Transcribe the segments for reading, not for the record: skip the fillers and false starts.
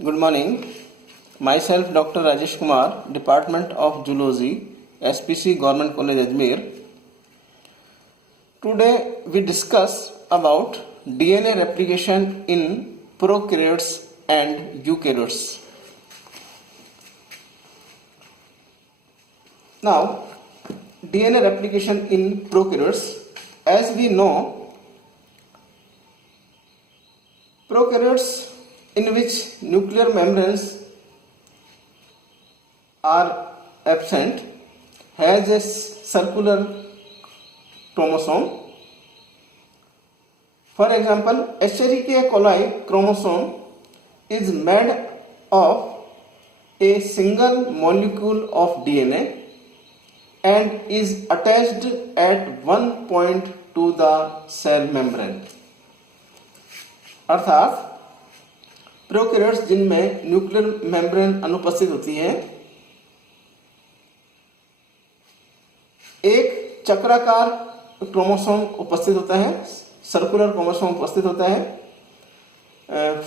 Good morning. Myself Dr. Rajesh Kumar, Department of Zoology, SPC Government College Ajmer. Today we discuss about DNA replication in prokaryotes and eukaryotes. Now, DNA replication in prokaryotes, as we know, prokaryotes in which nuclear membranes are absent has a circular chromosome. For example, Escherichia coli chromosome is made of a single molecule of DNA and is attached at one point to the cell membrane. अर्थात prokaryotes जिनमें nuclear membrane अनुपस्थित होती है, एक चक्राकार chromosome उपस्थित होता है, सर्कुलर क्रोमोसोम उपस्थित होता है.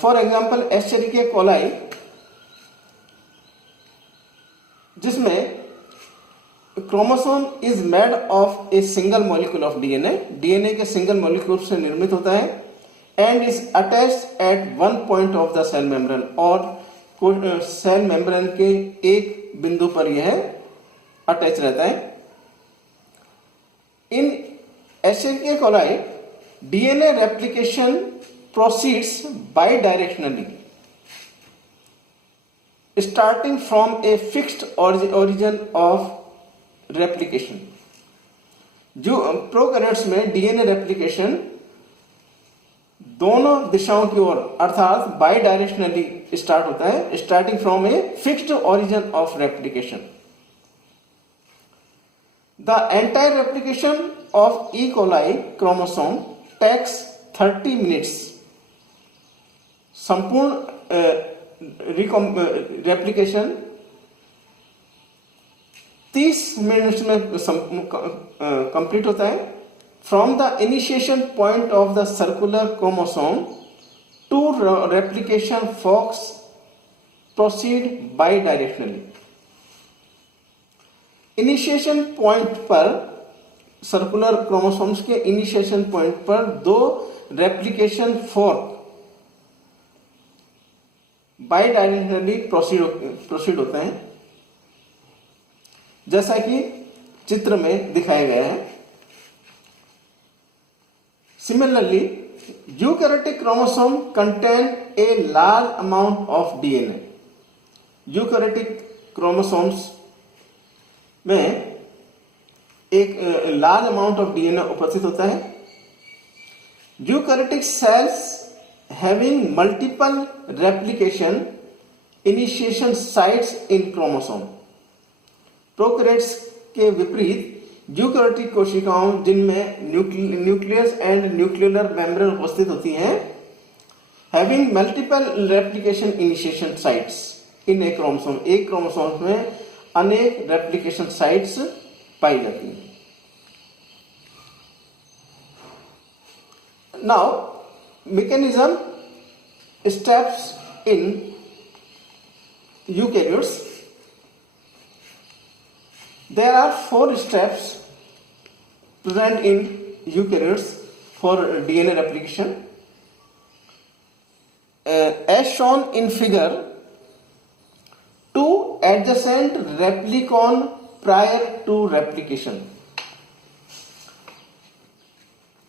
फॉर एग्जांपल एस्चेरिचिया कोलाई, जिसमें chromosome is made of a single molecule of DNA के सिंगल मॉलिक्यूल से निर्मित होता है and is attached at one point of the cell membrane, और सेल मेम्ब्रेन के एक बिंदु पर यह अटैच रहता है. In Escherichia coli DNA replication proceeds bidirectionally starting from a fixed origin of replication. जो प्रोकैरियोट्स में डीएनए रेप्लिकेशन दोनों दिशाओं की ओर अर्थात बाई डायरेक्शनली स्टार्ट होता है, starting from a fixed origin of replication. The entire replication of E coli chromosome takes 30 minutes. संपूर्ण replication 30 minutes में कंप्लीट होता है. From the initiation point of the circular chromosome to replication forks proceed bidirectionally. Initiation point पर circular chromosomes के initiation point पर दो replication fork बाइडायरेक्शनली proceed होते हैं, जैसा कि चित्र में दिखाया गया है. Similarly, eukaryotic chromosome contain a large amount of DNA. Eukaryotic chromosomes में एक large amount of DNA उपस्थित होता है. Eukaryotic cells having multiple replication initiation sites in chromosome. Prokaryotes के विपरीत यूकैरियोटिक कोशिकाओं जिनमें न्यूक्लियस एंड न्यूक्लियोलर मेम्ब्रेन उपस्थित होती हैं, having multiple replication initiation sites in A chromosome. एक क्रोमोसोम में अनेक रेप्लिकेशन साइट्स पाई जाती हैं. Now mechanism steps in eukaryotes. There are 4 steps present in eukaryotes for DNA replication. As shown in figure, 2 adjacent replicon prior to replication.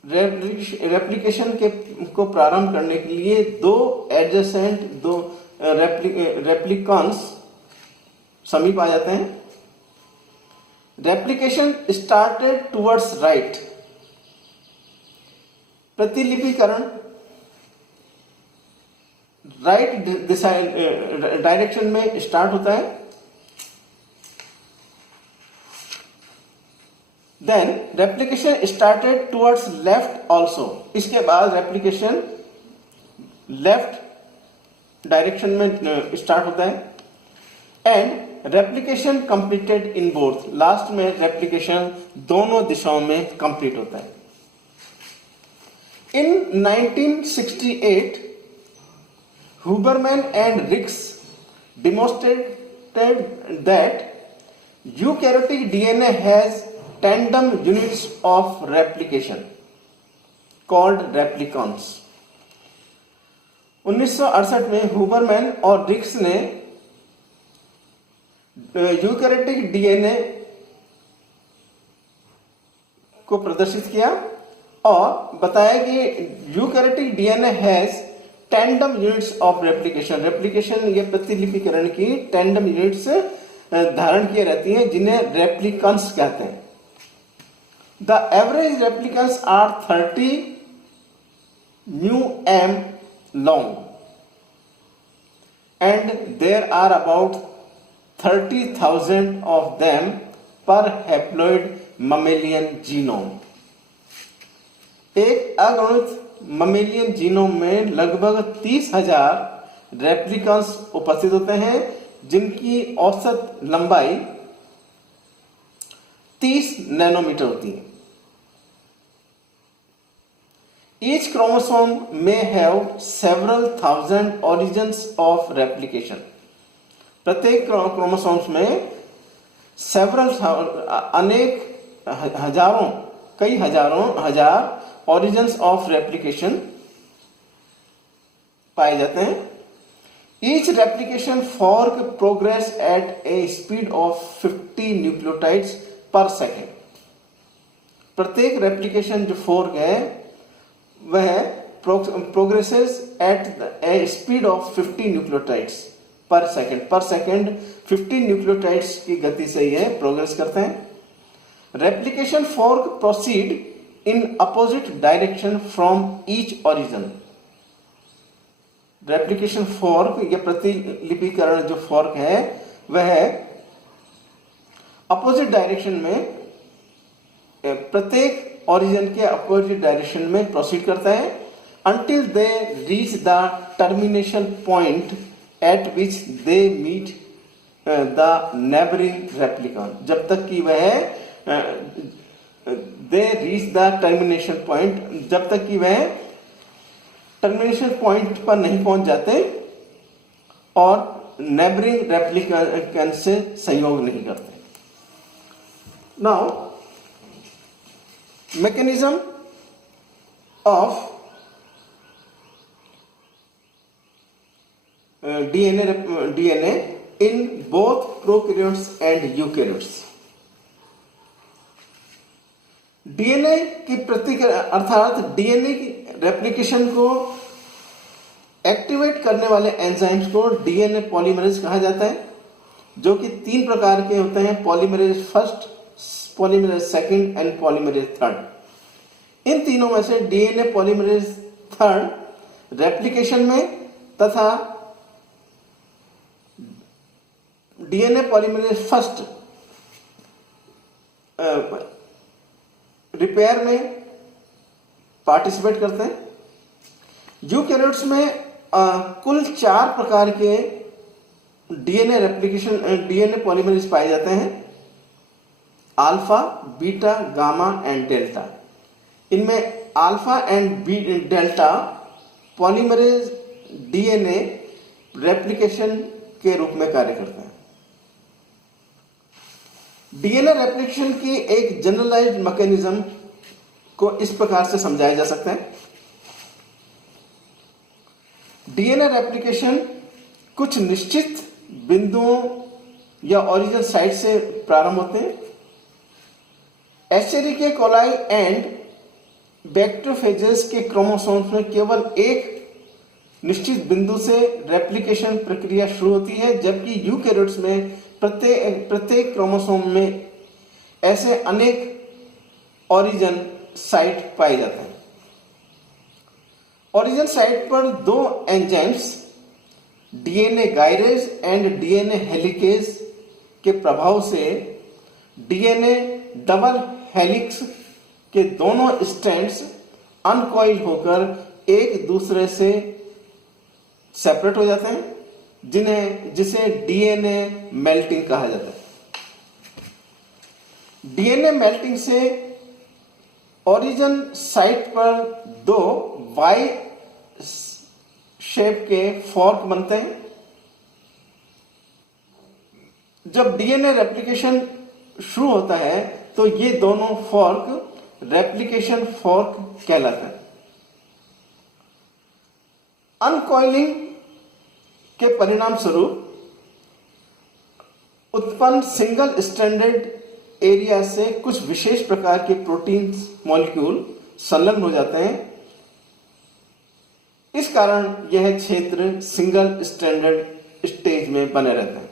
Replication को प्रारंभ करने के लिए दो रेप्लिकॉन्स समीप आ जाते हैं. Replication started towards right. प्रतिलिपिकरण राइट दिशा डायरेक्शन में स्टार्ट होता है. Then replication started towards left also. इसके बाद रेप्लिकेशन लेफ्ट डायरेक्शन में स्टार्ट होता है. And replication completed in both. Last में रेप्लिकेशन दोनों दिशाओं में कंप्लीट होता है. In 1968, Huberman and Ricks demonstrated that eukaryotic DNA has tandem units of replication called replicons. 1968 में हुबरमैन और रिक्स ने यूकैरियोटिक डीएनए को प्रदर्शित किया और बताया कि eukaryotic DNA has tandem units of replication. Replication ये प्रतिलिपिकरण की टैंडम यूनिट्स धारण किए रहती हैं जिन्हें रेप्लिकन्स कहते हैं. The average replicons are 30 μm long and there are about 30,000 of them per haploid mammalian genome. एक अगणित ममेलियन जीनोम में लगभग 30,000 रेप्लिकन्स उपस्थित होते हैं जिनकी औसत लंबाई 30 नैनोमीटर होती है. Each chromosome may have several thousand origins of replication. प्रत्येक क्रोमोसोम्स में अनेक हजारों कई हजार origins of replication पाए जाते हैं. Each replication fork progress at a speed of 50 nucleotides per second. प्रत्येक रेप्लिकेशन जो फोर्क है वह progresses at a speed of 50 nucleotides per second 50 nucleotides की गति से यह प्रोग्रेस करते हैं. Replication fork proceed in opposite direction from each origin. Replication fork या प्रतिलिपिकरण जो फोर्क है वह अपोजिट डायरेक्शन में प्रत्येक ओरिजिन के अपोजिट डायरेक्शन में प्रोसीड करता है until they reach the termination point at which they meet the neighboring replicon. जब तक कि वह they reach the termination point, जब तक कि वह टर्मिनेशन पॉइंट पर नहीं पहुंच जाते और नेबरिंग रेप्लिकन से संयोग नहीं करते. Now mechanism of DNA in both prokaryotes and eukaryotes. DNA की प्रतिक्रिया अर्थात डीएनए की रेप्लिकेशन को एक्टिवेट करने वाले एंजाइम्स को डीएनए पॉलीमरेज कहा जाता है जो कि 3 प्रकार के होते हैं: polymerase first, polymerase second and polymerase third. इन तीनों में से डीएनए पॉलीमरेज थर्ड रेप्लिकेशन में तथा डीएनए पॉलीमरेज फर्स्ट रिपेयर में पार्टिसिपेट करते हैं. यूकैरियोट्स में कुल 4 प्रकार के डीएनए पॉलीमरेज पाए जाते हैं: alpha, beta, gamma and delta. इनमें alpha and delta polymerase DNA replication के रूप में कार्य करते हैं. डीएनए रेप्लिकेशन की एक जनरलाइज्ड मैकेनिज्म को इस प्रकार से समझाया जा सकता है. डीएनए रेप्लिकेशन कुछ निश्चित बिंदुओं या ओरिजिन साइट से प्रारंभ होते हैं. एस्चेरिचिया कोलाई एंड बैक्टीरियोफेजेस के क्रोमोसोम्स में केवल एक निश्चित बिंदु से रेप्लिकेशन प्रक्रिया शुरू होती है, जबकि यूकैरियोट्स में प्रत्येक क्रोमोसोम में ऐसे अनेक ओरिजिन साइट पाए जाते हैं. ओरिजिन साइट पर 2 enzymes DNA gyrase and DNA helicase के प्रभाव से डीएनए डबल हेलिक्स के दोनों स्ट्रैंड्स अनकॉइल होकर एक दूसरे से सेपरेट हो जाते हैं, जिसे डीएनए मेल्टिंग कहा जाता है. डीएनए मेल्टिंग से ओरिजिन साइट पर 2 वाई शेप के फॉर्क बनते हैं। जब डीएनए रेप्लिकेशन शुरू होता है तो ये दोनों फॉर्क रेप्लिकेशन फॉर्क कहलाते हैं। अनकॉइलिंग के परिणाम स्वरूप उत्पन्न सिंगल स्ट्रैंडेड एरिया से कुछ विशेष प्रकार के प्रोटीन मॉलिक्यूल संलग्न हो जाते हैं। इस कारण यह क्षेत्र सिंगल स्ट्रैंडेड स्टेज में बने रहते हैं।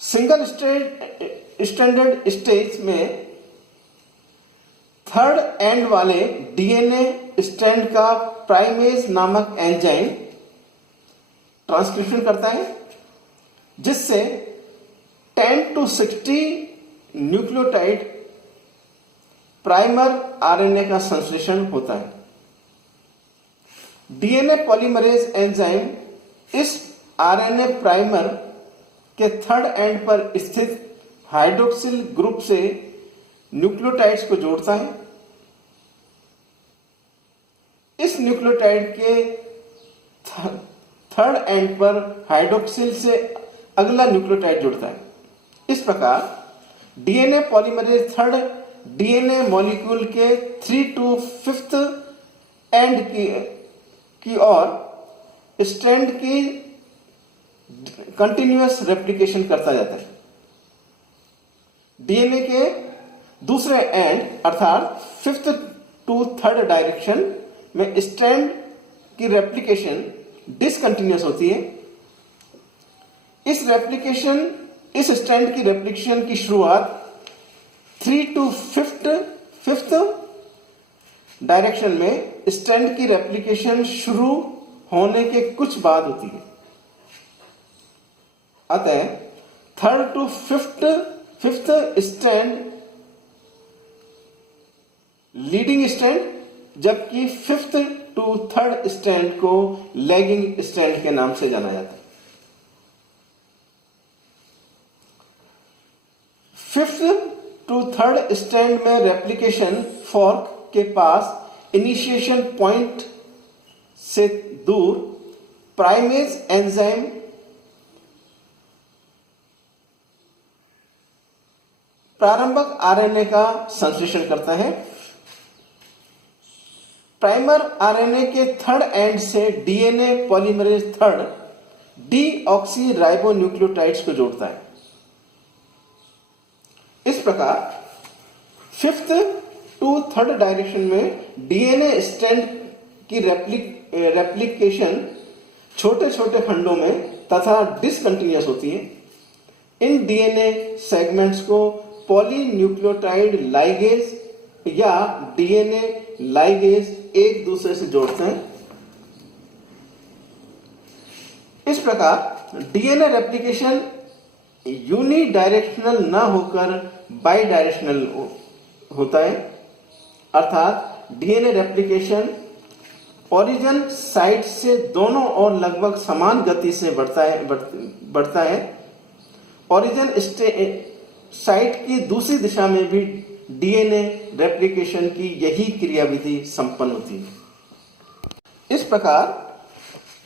सिंगल स्ट्रैंडेड स्टेज में थर्ड एंड वाले डीएनए स्ट्रैंड का प्राइमेज नामक एंजाइम ट्रांसक्रिप्शन करता है, जिससे 10 to 60 न्यूक्लियोटाइड प्राइमर आरएनए का संश्लेषण होता है। डीएनए पॉलीमरेज एंजाइम इस आरएनए प्राइमर के थर्ड एंड पर स्थित हाइड्रोक्सिल ग्रुप से न्यूक्लियोटाइड्स को जोड़ता है। इस न्यूक्लियोटाइड के थर्ड एंड पर हाइड्रोक्सिल से अगला न्यूक्लियोटाइड जुड़ता है। इस प्रकार DNA polymerase third DNA molecule के 3 to 5th एंड की ओर स्ट्रैंड की कंटिन्यूअस रेप्लिकेशन करता जाता है। डीएनए के दूसरे एंड अर्थात 5th to 3rd डायरेक्शन में स्ट्रैंड की रेप्लिकेशन डिसकंटिन्यूअस होती है। इस स्ट्रैंड की रेप्लिकेशन की शुरुआत 3 to 5th डायरेक्शन में स्ट्रैंड की रेप्लिकेशन शुरू होने के कुछ बाद होती है। अतः 3rd to 5th strand leading strand, जबकि 5th to 3rd स्ट्रैंड को लैगिंग स्ट्रैंड के नाम से जाना जाता है। 5th to 3rd स्ट्रैंड में रेप्लिकेशन फॉर्क के पास इनिशिएशन पॉइंट से दूर प्राइमेज एंजाइम प्रारंभक आरएनए का संश्लेषण करता है। प्राइमर आरएनए के थर्ड एंड से DNA polymerase third deoxy ribonucleotides को जोड़ता है। इस प्रकार 5th to 3rd डायरेक्शन में डीएनए स्ट्रैंड की रेप्लिकेशन छोटे छोटे खंडों में तथा डिसकंटिन्यूअस होती है। इन डीएनए सेगमेंट्स को पॉलीन्यूक्लियोटाइड लाइगेज या डीएनए लाइगेज एक दूसरे से जोड़ते हैं। इस प्रकार डीएनए रेप्लिकेशन यूनिडायरेक्शनल न होकर बाई डायरेक्शनल होता है, अर्थात डीएनए रेप्लिकेशन ओरिजिन साइट से दोनों ओर लगभग समान गति से बढ़ता है। ओरिजिन साइट की दूसरी दिशा में भी डीएनए रेप्लिकेशन की यही क्रियाविधि संपन्न होती है। इस प्रकार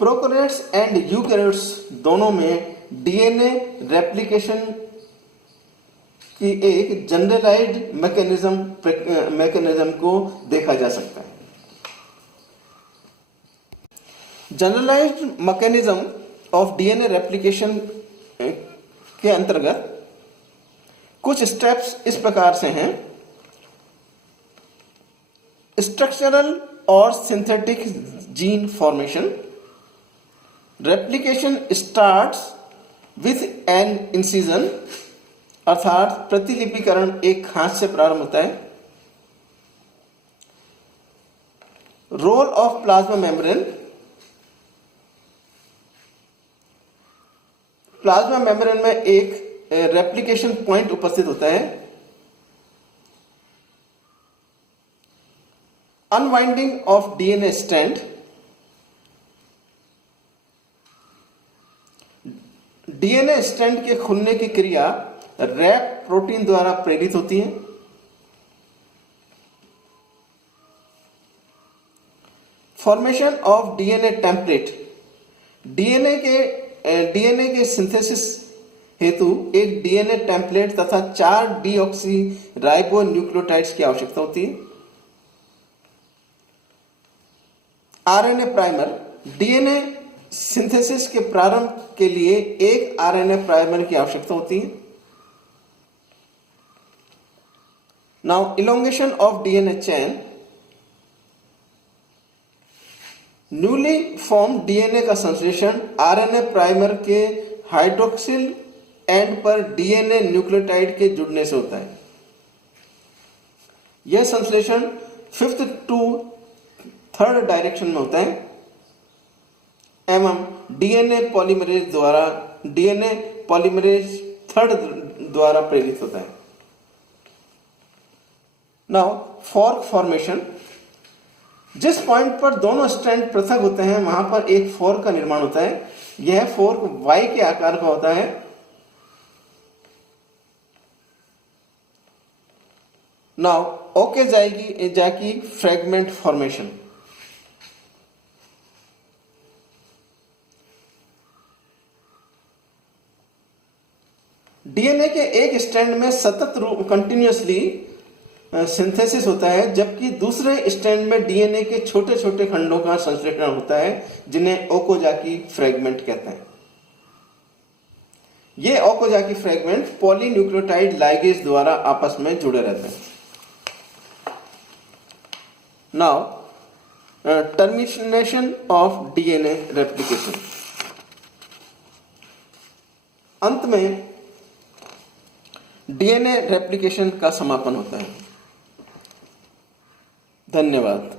प्रोकैरियोट्स एंड यूकैरियोट्स दोनों में डीएनए रेप्लिकेशन की एक जनरलाइज्ड मैकेनिज्म को देखा जा सकता है। Generalized mechanism of DNA replication के अंतर्गत कुछ स्टेप्स इस प्रकार से हैं। स्ट्रक्चरल और synthetic gene formation. Replication starts with an incision, अर्थात प्रतिलिपिकरण एक खांच से प्रारंभ होता है। Role of plasma membrane. Plasma membrane में एक रेप्लिकेशन पॉइंट उपस्थित होता है। Unwinding of DNA strand. DNA strand के खुलने की क्रिया रैप प्रोटीन द्वारा प्रेरित होती है। Formation of DNA template. DNA के सिंथेसिस हेतु एक डीएनए टेम्पलेट तथा 4 डीऑक्सी राइबो न्यूक्लियोटाइड्स की आवश्यकता होती है। RNA primer. डीएनए सिंथेसिस के प्रारंभ के लिए एक आरएनए प्राइमर की आवश्यकता होती है। Now elongation of DNA chain. Newly form DNA का संश्लेषण आरएनए प्राइमर के हाइड्रोक्सिल एंड पर डीएनए न्यूक्लियोटाइड के जुड़ने से होता है। यह संश्लेषण 5th to 3rd डायरेक्शन में होता है एवं डीएनए पॉलीमरेज 3rd द्वारा प्रेरित होता है। Now fork formation. जिस पॉइंट पर दोनों स्ट्रैंड पृथक होते हैं वहां पर एक फोर्क का निर्माण होता है। यह फोर्क वाई के आकार का होता है। Now Okazaki fragment formation. DNA के एक स्ट्रैंड में सतत रूप कंटिन्यूअसली सिंथेसिस होता है, जबकि दूसरे स्ट्रैंड में डीएनए के छोटे छोटे खंडों का संश्लेषण होता है जिन्हें ओकोजाकी फ्रैगमेंट कहते हैं। ये ओकोजाकी फ्रैगमेंट पॉलीन्यूक्लियोटाइड लाइगेज द्वारा आपस में जुड़े रहते हैं। Now termination of DNA replication. अंत में डीएनए रेप्लिकेशन का समापन होता है। धन्यवाद।